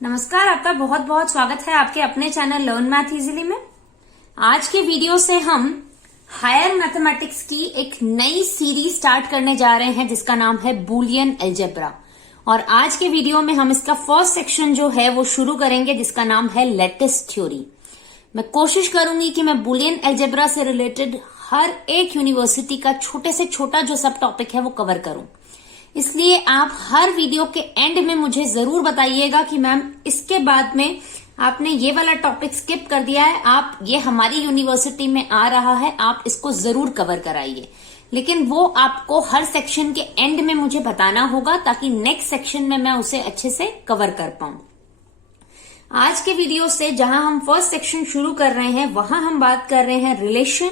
नमस्कार, आपका बहुत बहुत स्वागत है आपके अपने चैनल लर्न मैथ इजीली में। आज के वीडियो से हम हायर मैथमेटिक्स की एक नई सीरीज स्टार्ट करने जा रहे हैं जिसका नाम है बूलियन अलजेब्रा। और आज के वीडियो में हम इसका फर्स्ट सेक्शन जो है वो शुरू करेंगे जिसका नाम है लैटिस थ्योरी। मैं कोशिश करूंगी कि मैं बूलियन अलजेब्रा से रिलेटेड हर एक यूनिवर्सिटी का छोटे से छोटा जो सब टॉपिक है वो कवर करूं, इसलिए आप हर वीडियो के एंड में मुझे जरूर बताइएगा कि मैम इसके बाद में आपने ये वाला टॉपिक स्किप कर दिया है, आप ये हमारी यूनिवर्सिटी में आ रहा है, आप इसको जरूर कवर कराइए। लेकिन वो आपको हर सेक्शन के एंड में मुझे बताना होगा ताकि नेक्स्ट सेक्शन में मैं उसे अच्छे से कवर कर पाऊं। आज के वीडियो से जहां हम फर्स्ट सेक्शन शुरू कर रहे हैं वहां हम बात कर रहे हैं रिलेशन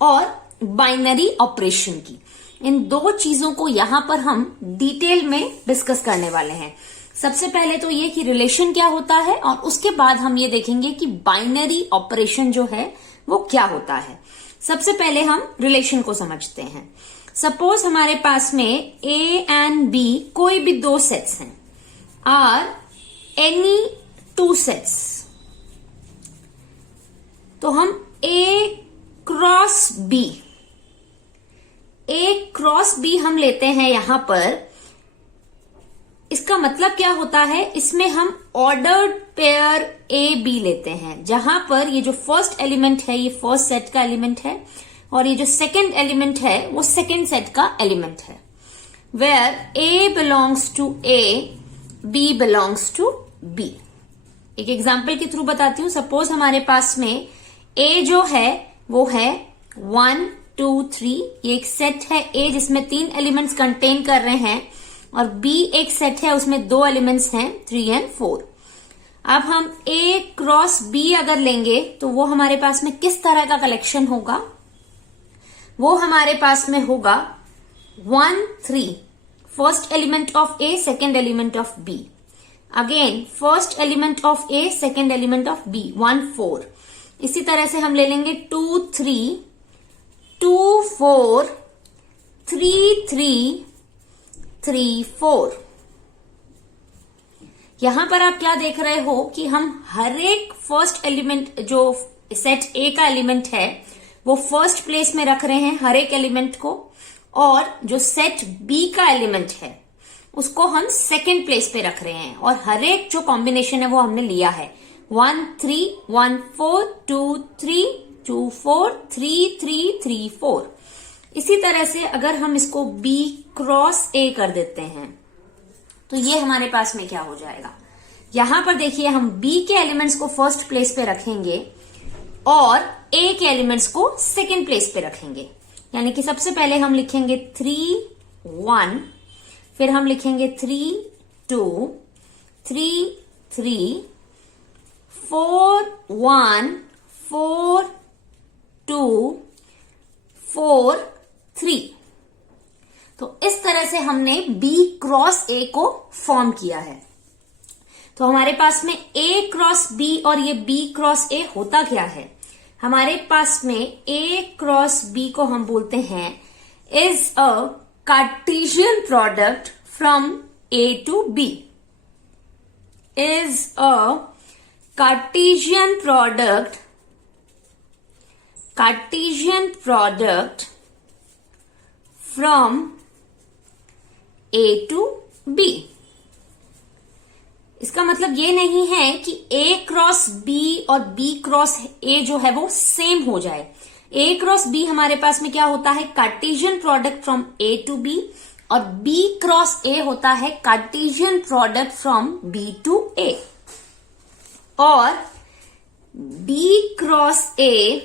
और बाइनरी ऑपरेशन की। इन दो चीजों को यहां पर हम डिटेल में डिस्कस करने वाले हैं। सबसे पहले तो ये कि रिलेशन क्या होता है और उसके बाद हम ये देखेंगे कि बाइनरी ऑपरेशन जो है वो क्या होता है। सबसे पहले हम रिलेशन को समझते हैं। सपोज हमारे पास में ए एंड बी कोई भी दो सेट्स हैं, आर एनी टू सेट्स, तो हम ए क्रॉस बी हम लेते हैं यहां पर। इसका मतलब क्या होता है, इसमें हम ऑर्डर्ड पेयर ए बी लेते हैं, जहां पर ये जो फर्स्ट एलिमेंट है ये फर्स्ट सेट का एलिमेंट है और ये जो सेकंड एलिमेंट है वो सेकंड सेट का एलिमेंट है। Where A belongs to A, B belongs to B. एक एग्जाम्पल के थ्रू बताती हूं। सपोज हमारे पास में ए जो है वो है 1, 2, 3, ये एक सेट है ए जिसमें 3 एलिमेंट्स कंटेन कर रहे हैं, और बी एक सेट है उसमें 2 एलिमेंट्स हैं 3 और 4। अब हम ए क्रॉस बी अगर लेंगे तो वो हमारे पास में किस तरह का कलेक्शन होगा, वो हमारे पास में होगा 1, 3, first element of A, second element of B, again first element of A, second element of B, 1, 4। इसी तरह से हम ले लेंगे 2, 3, 2, 4, 3, 3, 3, 4। यहां पर आप क्या देख रहे हो कि हम हर एक फर्स्ट एलिमेंट जो सेट ए का एलिमेंट है वो फर्स्ट प्लेस में रख रहे हैं हर एक एलिमेंट को, और जो सेट बी का एलिमेंट है उसको हम सेकेंड प्लेस पे रख रहे हैं, और हर एक जो कॉम्बिनेशन है वो हमने लिया है 1, 3, 1, 4, 2, 3, 2, 4, 3, 3, 3, 4। इसी तरह से अगर हम इसको B क्रॉस A कर देते हैं तो ये हमारे पास में क्या हो जाएगा, यहां पर देखिए हम B के एलिमेंट्स को फर्स्ट प्लेस पे रखेंगे और A के एलिमेंट्स को सेकेंड प्लेस पे रखेंगे। यानी कि सबसे पहले हम लिखेंगे 3, 1, फिर हम लिखेंगे 3, 2, 3, 3, 4, 1, 4, 2, 4, 3। तो इस तरह से हमने B क्रॉस A को फॉर्म किया है। तो हमारे पास में A क्रॉस B और ये B क्रॉस A होता क्या है, हमारे पास में A क्रॉस B को हम बोलते हैं is a Cartesian product from A to B, is a Cartesian product from A to B। इसका मतलब ये नहीं है कि A क्रॉस B और B क्रॉस A जो है वो सेम हो जाए। A क्रॉस B हमारे पास में क्या होता है, Cartesian product from A to B, और B क्रॉस A होता है Cartesian product from B to A। और B cross A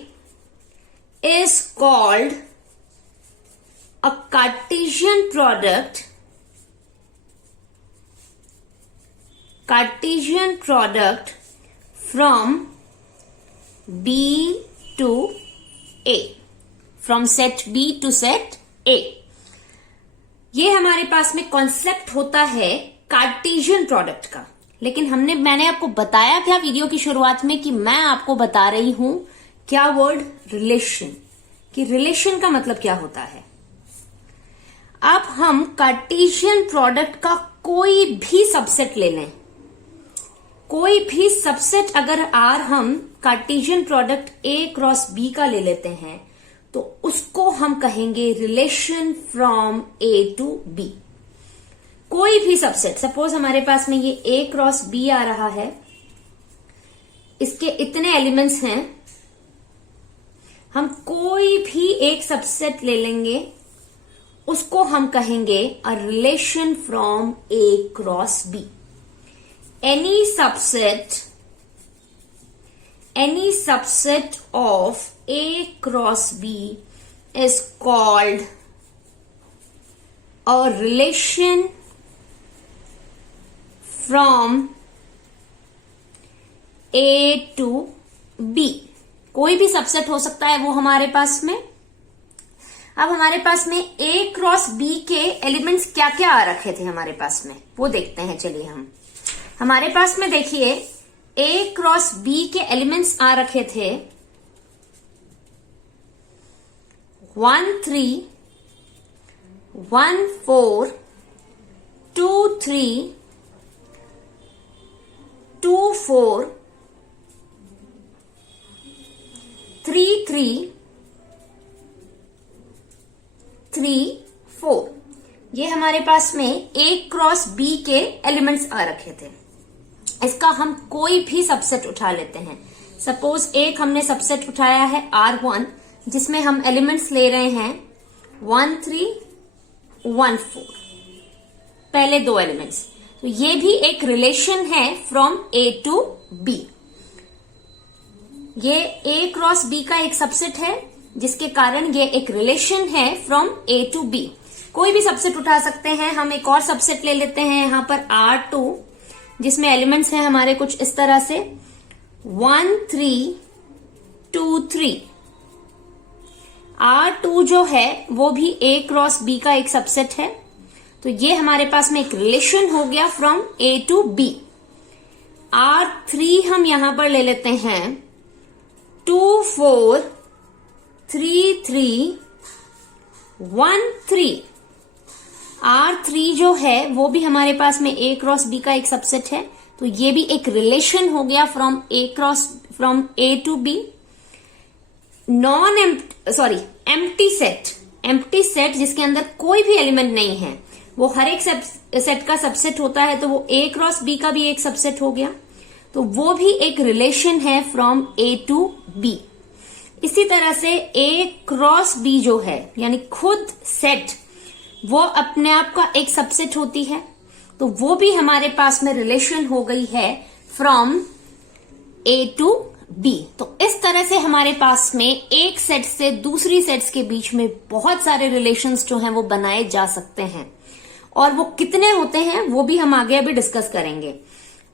is called a Cartesian product from B to A, from set B to set A। ये हमारे पास में concept होता है कार्टेशियन प्रोडक्ट का। लेकिन मैंने आपको बताया था वीडियो की शुरुआत में कि मैं आपको बता रही हूं क्या वर्ड, रिलेशन, कि रिलेशन का मतलब क्या होता है। अब हम कार्टेशियन प्रोडक्ट का कोई भी सबसेट ले लें, कोई भी सबसेट अगर आर हम Cartesian product A cross B का ले लेते हैं तो उसको हम कहेंगे relation from A to B. कोई भी सबसेट, सपोज हमारे पास में ये ए क्रॉस बी आ रहा है, इसके इतने एलिमेंट्स हैं, हम कोई भी एक सबसेट ले लेंगे, उसको हम कहेंगे a relation from A cross B. Any subset of A cross B is called a relation from A to B। कोई भी सबसेट हो सकता है वो हमारे पास में। अब हमारे पास में A क्रॉस B के एलिमेंट्स क्या क्या आ रखे थे हमारे पास में, वो देखते हैं। चलिए हम हमारे पास में देखिए A क्रॉस B के एलिमेंट्स आ रखे थे 1 3 1 4 2 3 2 4 3 3 3 4। ये हमारे पास में A क्रॉस B के एलिमेंट्स आ रखे थे। इसका हम कोई भी सबसेट उठा लेते हैं। सपोज एक हमने सबसेट उठाया है R1 जिसमें हम एलिमेंट्स ले रहे हैं 1 3 1 4, पहले दो एलिमेंट्स। तो ये भी एक रिलेशन है फ्रॉम A टू B। ये A क्रॉस B का एक सबसेट है जिसके कारण ये एक रिलेशन है फ्रॉम A टू B। कोई भी सबसेट उठा सकते हैं। हम एक और सबसेट ले लेते हैं यहां पर R2 जिसमें एलिमेंट्स हैं हमारे कुछ इस तरह से 1 3 2 3। R2 जो है वो भी A क्रॉस B का एक सबसेट है। तो ये हमारे पास में एक रिलेशन हो गया from A to B। R3 हम यहां पर ले लेते हैं 2 4 3 3 1 3। R3 जो है वो भी हमारे पास में A क्रॉस B का एक सबसेट है। तो ये भी एक रिलेशन हो गया from A to B। Empty set जिसके अंदर कोई भी एलिमेंट नहीं है, वो हर एक सेट का सबसेट होता है। तो वो A क्रॉस B का भी एक सबसेट हो गया। तो वो भी एक रिलेशन है फ्रॉम A टू B। इसी तरह से A क्रॉस B जो है यानी खुद सेट, वो अपने आप का एक सबसेट होती है। तो वो भी हमारे पास में रिलेशन हो गई है फ्रॉम A टू B। तो इस तरह से हमारे पास में एक सेट से दूसरी सेट्स के बीच में बहुत सारे रिलेशंस जो हैं वो बनाए जा सकते हैं। और वो कितने होते हैं वो भी हम आगे अभी डिस्कस करेंगे।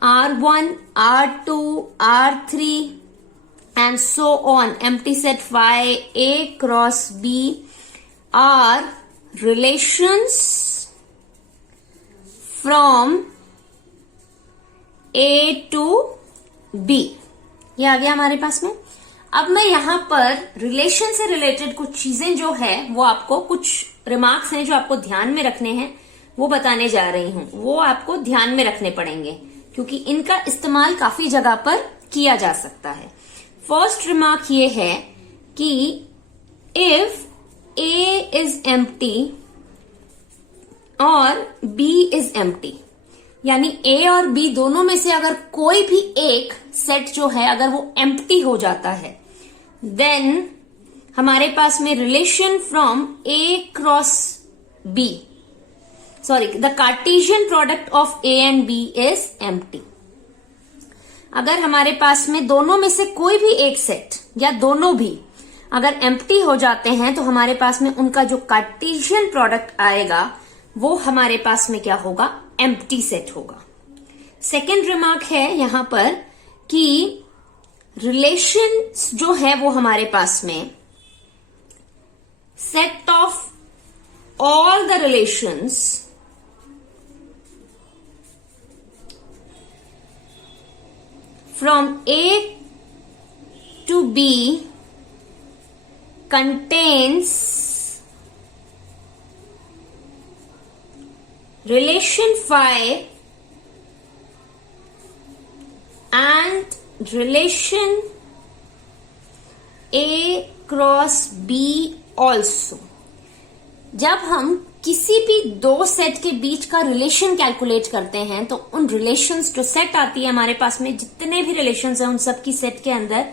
R1, R2, R3 and so on, empty set phi A cross B are relations from A to B। ये आ गया हमारे पास में। अब मैं यहां पर रिलेशन से रिलेटेड कुछ चीजें जो है वो आपको, कुछ रिमार्क्स हैं जो आपको ध्यान में रखने हैं वो बताने जा रही हूं। वो आपको ध्यान में रखने पड़ेंगे क्योंकि इनका इस्तेमाल काफी जगह पर किया जा सकता है। फर्स्ट रिमार्क ये है कि इफ A इज एम्प्टी और B इज एम्प्टी, यानी A और B दोनों में से अगर कोई भी एक सेट जो है अगर वो एम्प्टी हो जाता है, देन हमारे पास में relation from A cross B, the Cartesian product of A and B is empty. अगर हमारे पास में दोनों में से कोई भी एक सेट या दोनों भी अगर एम्प्टी हो जाते हैं तो हमारे पास में उनका जो कार्टेशियन प्रोडक्ट आएगा वो हमारे पास में क्या होगा, एम्प्टी सेट होगा। सेकेंड रिमार्क है यहां पर कि रिलेशंस जो है वो हमारे पास में set of all the relations from A to B contains relation phi relation A cross B also. जब हम किसी भी दो सेट के बीच का रिलेशन कैलकुलेट करते हैं तो उन रिलेशंस जो सेट आती है हमारे पास में, जितने भी रिलेशंस हैं उन सब की सेट के अंदर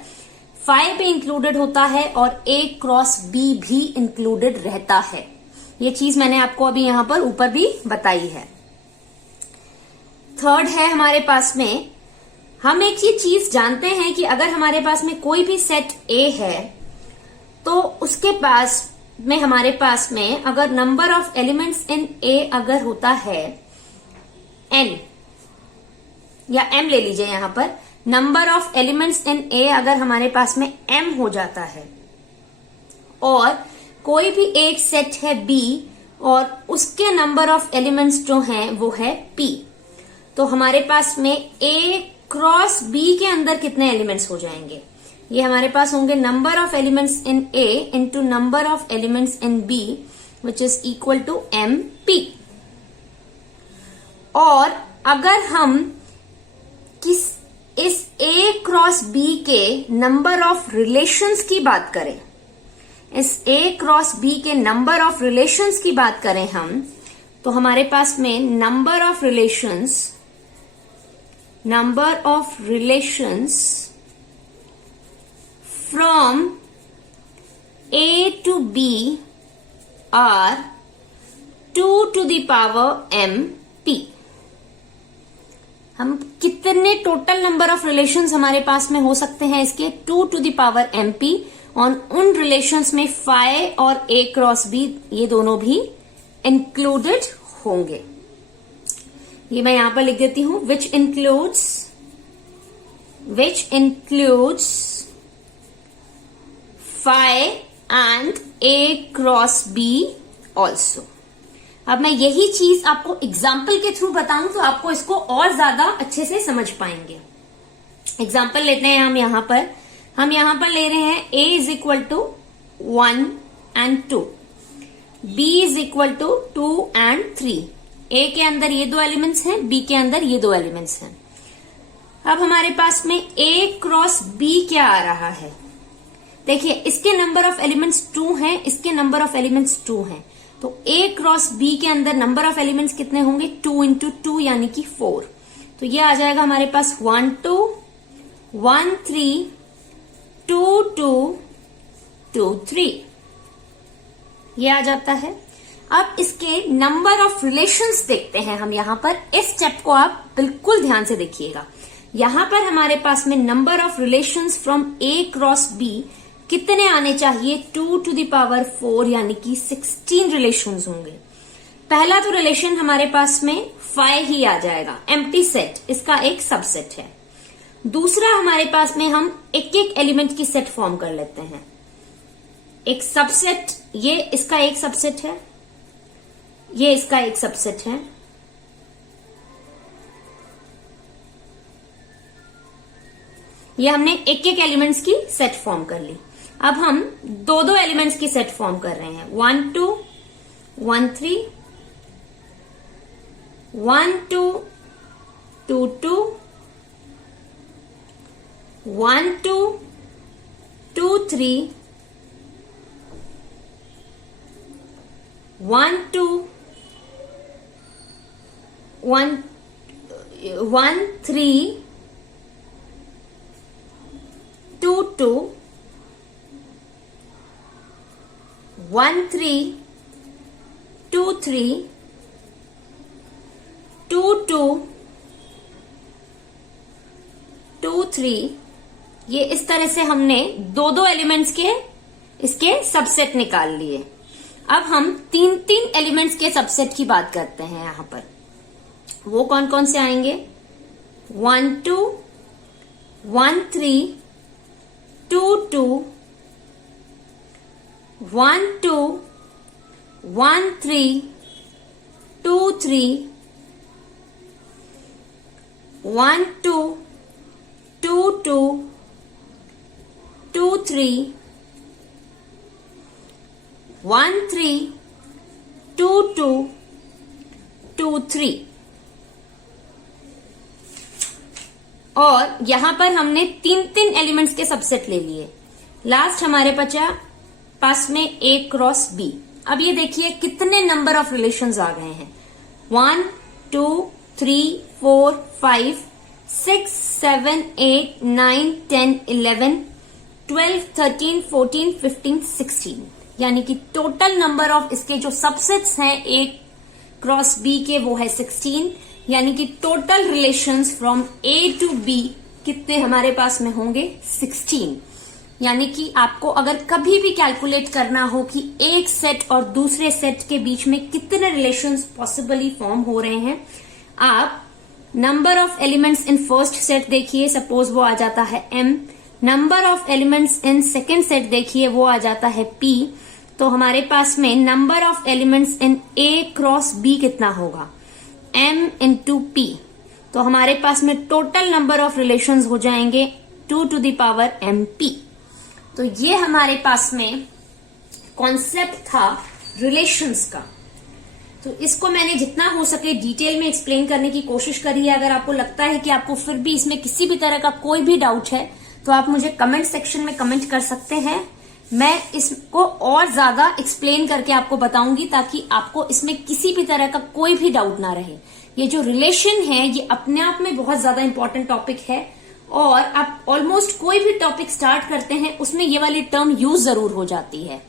फाई भी इंक्लूडेड होता है और A क्रॉस B भी इंक्लूडेड रहता है। ये चीज मैंने आपको अभी यहां पर ऊपर भी बताई है। थर्ड है हमारे पास में, हम एक ये चीज जानते हैं कि अगर हमारे पास में कोई भी सेट A है तो उसके पास में हमारे पास में अगर number of elements in A अगर होता है n या m ले लीजिए, यहां पर number of elements in A अगर हमारे पास में m हो जाता है और कोई भी एक सेट है B और उसके नंबर ऑफ एलिमेंट्स जो हैं वो है P, तो हमारे पास में A क्रॉस B के अंदर कितने एलिमेंट्स हो जाएंगे? ये हमारे पास होंगे number of elements in A into number of elements in B which is equal to MP। और अगर हम इस A क्रॉस B के नंबर ऑफ रिलेशंस की बात करें, इस A क्रॉस B के नंबर ऑफ रिलेशंस की बात करें हम, तो हमारे पास में number of relations from A to B are 2 to the power MP। हम कितने टोटल नंबर ऑफ रिलेशंस हमारे पास में हो सकते हैं इसके? 2 to the power MP। और उन रिलेशंस में फाई और A क्रॉस B ये दोनों भी इंक्लूडेड होंगे। ये मैं यहां पर लिख देती हूं, which includes phi and A cross B also. अब मैं यही चीज आपको एग्जाम्पल के थ्रू बताऊं तो आपको इसको और ज्यादा अच्छे से समझ पाएंगे। एग्जाम्पल लेते हैं हम यहां पर ले रहे हैं A is equal to 1 and 2, B is equal to 2 and 3। A के अंदर ये दो एलिमेंट्स हैं, B के अंदर ये दो एलिमेंट्स हैं। अब हमारे पास में A क्रॉस B क्या आ रहा है? देखिए, इसके नंबर ऑफ एलिमेंट्स 2 हैं, इसके नंबर ऑफ एलिमेंट्स 2 हैं, तो A क्रॉस B के अंदर नंबर ऑफ एलिमेंट्स कितने होंगे? 2 इंटू 2 यानी कि 4। तो ये आ जाएगा हमारे पास 1 2 1 3 2 2 2 3, ये आ जाता है। अब इसके नंबर ऑफ रिलेशंस देखते हैं हम यहां पर। इस स्टेप को आप बिल्कुल ध्यान से देखिएगा। यहां पर हमारे पास में number of relations from A cross B कितने आने चाहिए? 2 to the power 4 यानी कि 16 रिलेशंस होंगे। पहला तो रिलेशन हमारे पास में फाई ही आ जाएगा, एम्प्टी सेट, इसका एक सबसेट है। दूसरा हमारे पास में हम एक एक एलिमेंट की सेट फॉर्म कर लेते हैं। एक सबसेट, ये इसका एक सबसेट है, ये इसका एक सबसेट है, ये हमने एक एक एलिमेंट्स की सेट फॉर्म कर ली। अब हम दो दो एलिमेंट्स की सेट फॉर्म कर रहे हैं, 1 2 1 3 1 2 2 2 1 2 2 3 1 2 1 1 3 2 2 1 3 2 3 2 2 2 3। ये इस तरह से हमने दो दो एलिमेंट्स के इसके सबसेट निकाल लिए। अब हम तीन तीन एलिमेंट्स के सबसेट की बात करते हैं यहां पर। वो कौन कौन से आएंगे? 1 2 1 3 2 2 1 2 1 3 2 3 1 2 2 2 2 3 1 3 2 2 2 3। और यहां पर हमने 3 एलिमेंट्स के सबसेट ले लिए। लास्ट हमारे पास में A क्रॉस B। अब ये देखिए कितने नंबर ऑफ रिलेशंस आ गए हैं। 1 2 3 4 5 6 7 8 9 10 11 12 13 14 15 16, यानी कि टोटल नंबर ऑफ इसके जो सबसेट्स हैं A क्रॉस B के वो है 16, यानी कि total relations from A to B कितने हमारे पास में होंगे 16। यानी कि आपको अगर कभी भी कैलकुलेट करना हो कि एक सेट और दूसरे सेट के बीच में कितने रिलेशंस पॉसिबली फॉर्म हो रहे हैं, आप number of elements in first set देखिए, सपोज वो आ जाता है M। Number of elements in second set देखिए, वो आ जाता है P। तो हमारे पास में number of elements in A cross B कितना होगा, M इंटू P। तो हमारे पास में टोटल नंबर ऑफ रिलेशंस हो जाएंगे 2 टू द पावर MP। तो ये हमारे पास में कॉन्सेप्ट था रिलेशंस का। तो इसको मैंने जितना हो सके डिटेल में एक्सप्लेन करने की कोशिश करी है। अगर आपको लगता है कि आपको फिर भी इसमें किसी भी तरह का कोई भी डाउट है तो आप मुझे कमेंट सेक्शन में कमेंट कर सकते हैं। मैं इसको और ज्यादा एक्सप्लेन करके आपको बताऊंगी ताकि आपको इसमें किसी भी तरह का कोई भी डाउट ना रहे। ये जो रिलेशन है ये अपने आप में बहुत ज्यादा इंपॉर्टेंट टॉपिक है और आप ऑलमोस्ट कोई भी टॉपिक स्टार्ट करते हैं उसमें ये वाली टर्म यूज जरूर हो जाती है,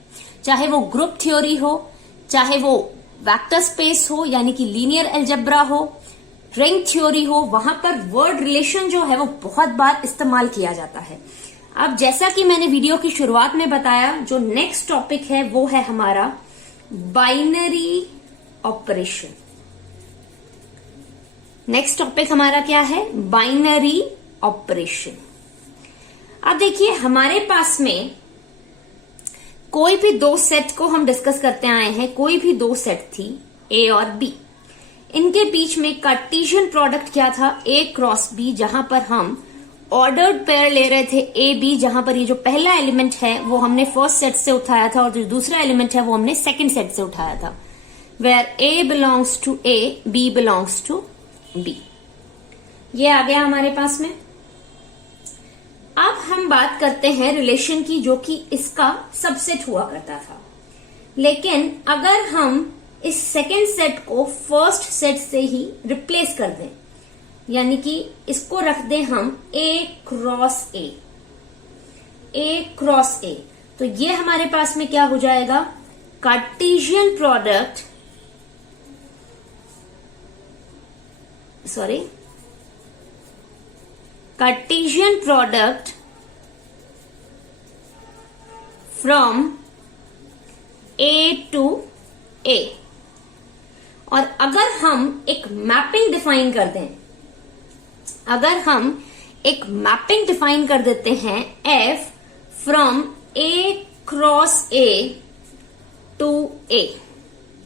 चाहे वो ग्रुप थ्योरी हो, चाहे वो वेक्टर स्पेस हो यानी कि लीनियर अलजेब्रा हो, रिंग थ्योरी हो, वहां पर वर्ड रिलेशन जो है वो बहुत बार इस्तेमाल किया जाता है। अब जैसा कि मैंने वीडियो की शुरुआत में बताया, जो नेक्स्ट टॉपिक है वो है हमारा बाइनरी ऑपरेशन। नेक्स्ट टॉपिक हमारा क्या है, बाइनरी ऑपरेशन। अब देखिए हमारे पास में कोई भी दो सेट को हम डिस्कस करते आए हैं, कोई भी दो सेट थी A और B, इनके बीच में कार्टेशियन प्रोडक्ट क्या था, A क्रॉस B, जहां पर हम ऑर्डर्ड पेयर ले रहे थे A B, जहां पर ये जो पहला एलिमेंट है वो हमने फर्स्ट सेट से उठाया था और जो दूसरा एलिमेंट है वो हमने सेकंड सेट से उठाया था, where A belongs to A, B belongs to B। ये आ गया हमारे पास में। अब हम बात करते हैं रिलेशन की जो कि इसका सबसेट हुआ करता था। लेकिन अगर हम इस सेकेंड सेट को फर्स्ट सेट से ही रिप्लेस कर दें, यानी कि इसको रख दें हम A cross A, A cross A, तो ये हमारे पास में क्या हो जाएगा, Cartesian product, Cartesian product from A to A। और अगर हम एक मैपिंग डिफाइन कर दें, अगर हम एक मैपिंग डिफाइन कर देते हैं F from A cross A to A,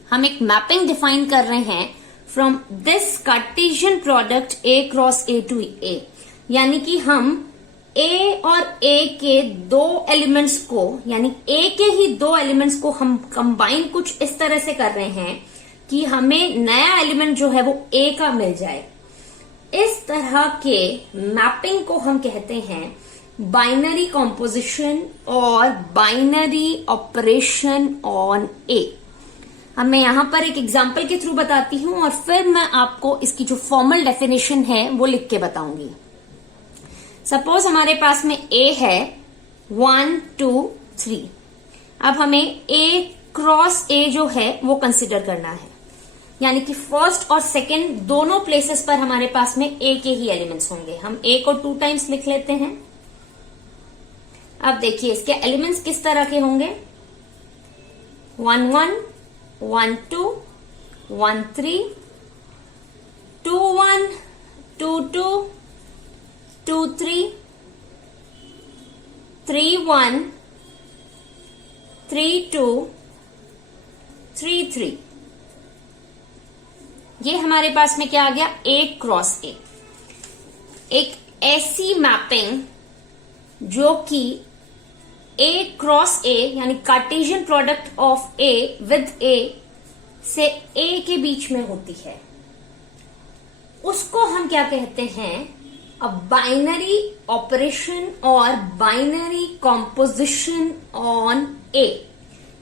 हम एक मैपिंग डिफाइन कर रहे हैं from this Cartesian product A cross A to A, यानी कि हम A और A के दो एलिमेंट्स को, यानी A के ही दो एलिमेंट्स को हम कंबाइन कुछ इस तरह से कर रहे हैं कि हमें नया एलिमेंट जो है वो A का मिल जाए। इस तरह के मैपिंग को हम कहते हैं बाइनरी कॉम्पोजिशन और बाइनरी ऑपरेशन ऑन A। अब मैं यहां पर एक एग्जांपल के थ्रू बताती हूं और फिर मैं आपको इसकी जो फॉर्मल डेफिनेशन है वो लिख के बताऊंगी। सपोज हमारे पास में A है 1 2 3। अब हमें A क्रॉस A जो है वो कंसिडर करना है, यानी कि फर्स्ट और सेकंड दोनों प्लेसेस पर हमारे पास में A के ही एलिमेंट्स होंगे। हम A को 2 टाइम्स लिख लेते हैं। अब देखिए इसके एलिमेंट्स किस तरह के होंगे, 1 1 1 2 1 3 2 1 2 2 2 3 3 1 3 2 3 3। ये हमारे पास में क्या आ गया, A क्रॉस A। एक ऐसी मैपिंग जो कि A क्रॉस A यानी Cartesian product of A with A से A के बीच में होती है, उसको हम क्या कहते हैं, a binary operation or binary composition on A।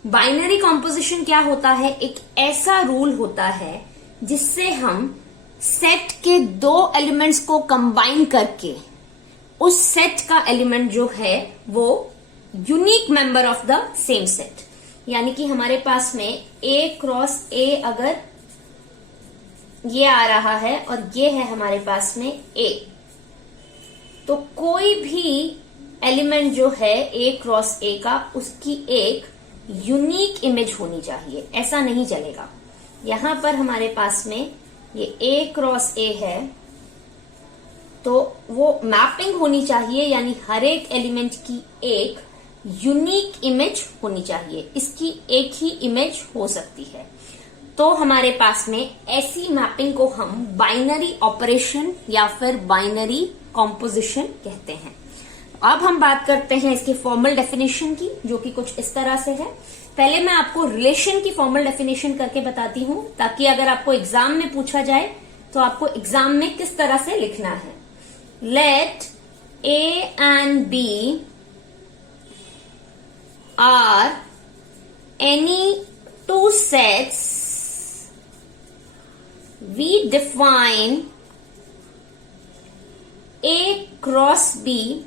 Binary composition क्या होता है? एक ऐसा रूल होता है जिससे हम सेट के दो एलिमेंट्स को कंबाइन करके उस सेट का एलिमेंट जो है वो unique member of the same set, यानी कि हमारे पास में A क्रॉस A अगर ये आ रहा है और ये है हमारे पास में A, तो कोई भी एलिमेंट जो है A क्रॉस A का, उसकी एक यूनिक इमेज होनी चाहिए। ऐसा नहीं चलेगा। यहां पर हमारे पास में ये A क्रॉस A है, तो वो मैपिंग होनी चाहिए, यानी हर एक एलिमेंट की एक यूनिक इमेज होनी चाहिए। इसकी एक ही इमेज हो सकती है। तो हमारे पास में ऐसी मैपिंग को हम बाइनरी ऑपरेशन या फिर बाइनरी कॉम्पोजिशन कहते हैं। अब हम बात करते हैं इसके फॉर्मल डेफिनेशन की, जो कि कुछ इस तरह से है। पहले मैं आपको रिलेशन की फॉर्मल डेफिनेशन करके बताती हूं, ताकि अगर आपको एग्जाम में पूछा जाए तो आपको एग्जाम में किस तरह से लिखना है। Let A and B are any two sets, we define A cross B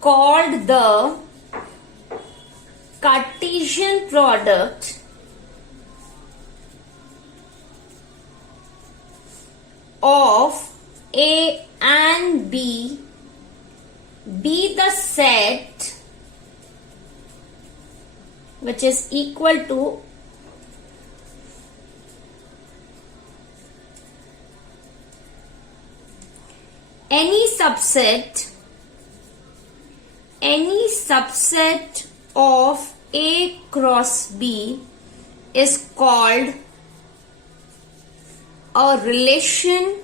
called the Cartesian product of A and B be the set which is equal to any subset of A cross B is called a relation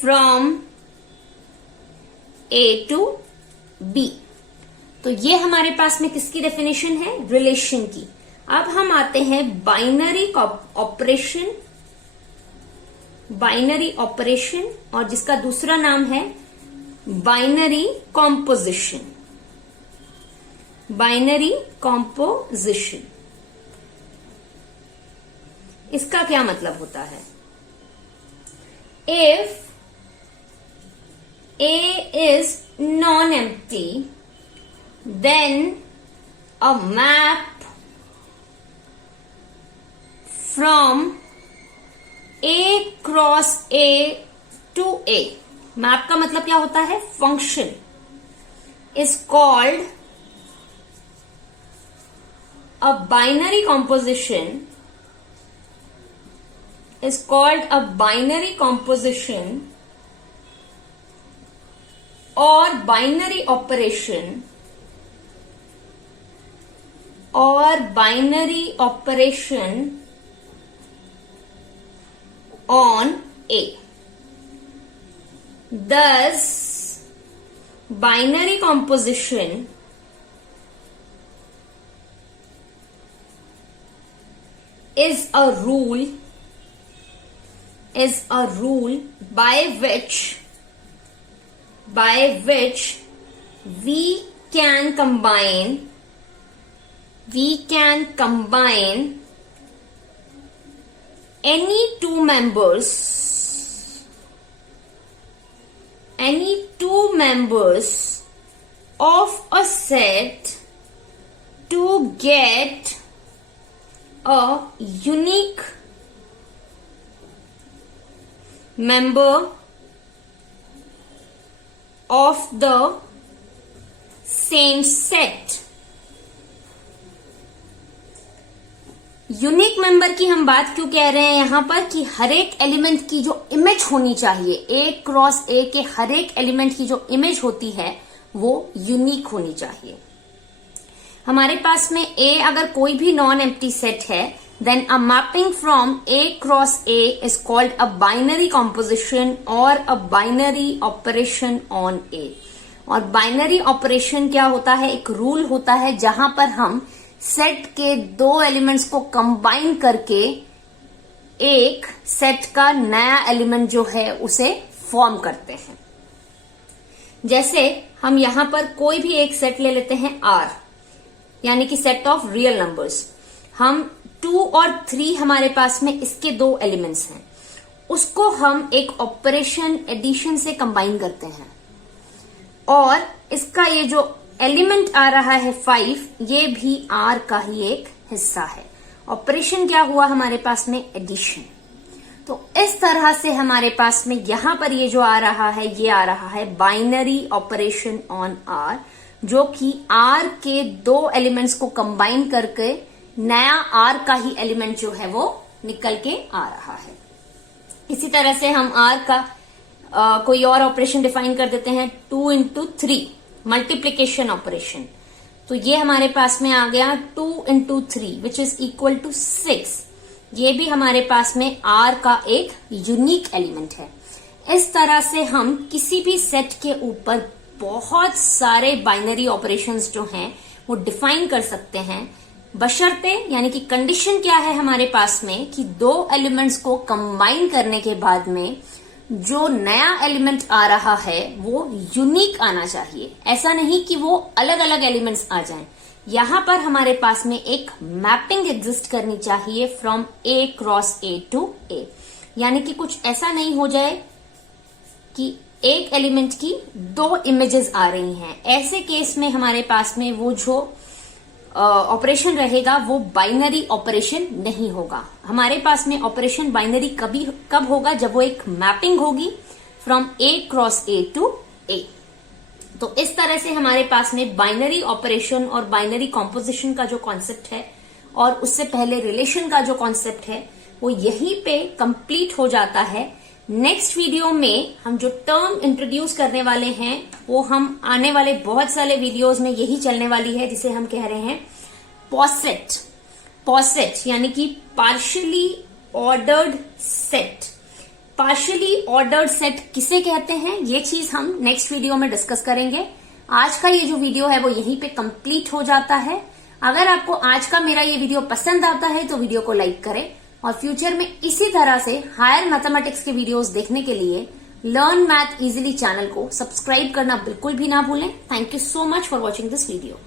from A to B। तो ये हमारे पास में किसकी definition है? Relation की। अब हम आते हैं बाइनरी ऑपरेशन और जिसका दूसरा नाम है बाइनरी कॉम्पोजिशन। इसका क्या मतलब होता है? If A is non-empty, then a map from A cross A to A, map का मतलब क्या होता है? Function, is called a binary composition, or binary operation on A। Thus binary composition is a rule by which we can combine any two members of a set to get a unique member of the same set। Unique member की हम बात क्यों कह रहे हैं यहां पर कि हर एक एलिमेंट की जो इमेज होनी चाहिए, A क्रॉस A के हर एक एलिमेंट की जो इमेज होती है वो यूनिक होनी चाहिए। हमारे पास में A अगर कोई भी नॉन एम्प्टी सेट है, then a mapping from A cross A is called a binary composition or a binary operation on A। और बाइनरी ऑपरेशन क्या होता है? एक रूल होता है जहां पर हम सेट के दो एलिमेंट्स को कंबाइन करके एक सेट का नया एलिमेंट जो है उसे फॉर्म करते हैं। जैसे हम यहां पर कोई भी एक सेट ले लेते हैं R, यानी कि सेट ऑफ रियल नंबर्स। हम 2 और 3 हमारे पास में इसके 2 एलिमेंट्स हैं, उसको हम एक ऑपरेशन एडिशन से कंबाइन करते हैं और इसका ये जो एलिमेंट आ रहा है 5, ये भी R का ही एक हिस्सा है। ऑपरेशन क्या हुआ हमारे पास में? एडिशन। तो इस तरह से हमारे पास में यहां पर ये जो आ रहा है, ये आ रहा है बाइनरी ऑपरेशन ऑन R, जो कि R के 2 एलिमेंट्स को कंबाइन करके नया R का ही एलिमेंट जो है वो निकल के आ रहा है। इसी तरह से हम R का कोई और ऑपरेशन डिफाइन कर देते हैं, 2 into 3 मल्टीप्लीकेशन ऑपरेशन। तो ये हमारे पास में आ गया 2 into 3 which is equal to 6। ये भी हमारे पास में R का एक यूनिक एलिमेंट है। इस तरह से हम किसी भी सेट के ऊपर बहुत सारे बाइनरी ऑपरेशंस जो हैं वो डिफाइन कर सकते हैं, बशर्ते, यानी कि कंडीशन क्या है हमारे पास में कि 2 एलिमेंट्स को कंबाइन करने के बाद में जो नया एलिमेंट आ रहा है वो यूनिक आना चाहिए। ऐसा नहीं कि वो अलग अलग एलिमेंट्स आ जाएं। यहां पर हमारे पास में एक मैपिंग एग्जिस्ट करनी चाहिए from A cross A to A, यानी कि कुछ ऐसा नहीं हो जाए कि एक एलिमेंट की 2 इमेजेस आ रही हैं। ऐसे केस में हमारे पास में वो जो ऑपरेशन रहेगा वो बाइनरी ऑपरेशन नहीं होगा। हमारे पास में ऑपरेशन बाइनरी कब होगा? जब वो एक मैपिंग होगी from A cross A to A। तो इस तरह से हमारे पास में बाइनरी ऑपरेशन और बाइनरी कॉम्पोजिशन का जो कॉन्सेप्ट है और उससे पहले रिलेशन का जो कॉन्सेप्ट है वो यहीं पे कंप्लीट हो जाता है। नेक्स्ट वीडियो में हम जो टर्म इंट्रोड्यूस करने वाले हैं वो हम आने वाले बहुत सारे वीडियोस में यही चलने वाली है, जिसे हम कह रहे हैं पॉसेट। पॉसेट यानी कि partially ordered set. Partially ordered set किसे कहते हैं, ये चीज हम नेक्स्ट वीडियो में डिस्कस करेंगे। आज का ये जो वीडियो है वो यहीं पे कंप्लीट हो जाता है। अगर आपको आज का मेरा ये वीडियो पसंद आता है तो वीडियो को लाइक करें और फ्यूचर में इसी तरह से हायर मैथमेटिक्स के वीडियोस देखने के लिए लर्न मैथ इजीली चैनल को सब्सक्राइब करना बिल्कुल भी ना भूलें। Thank you so much for watching this video.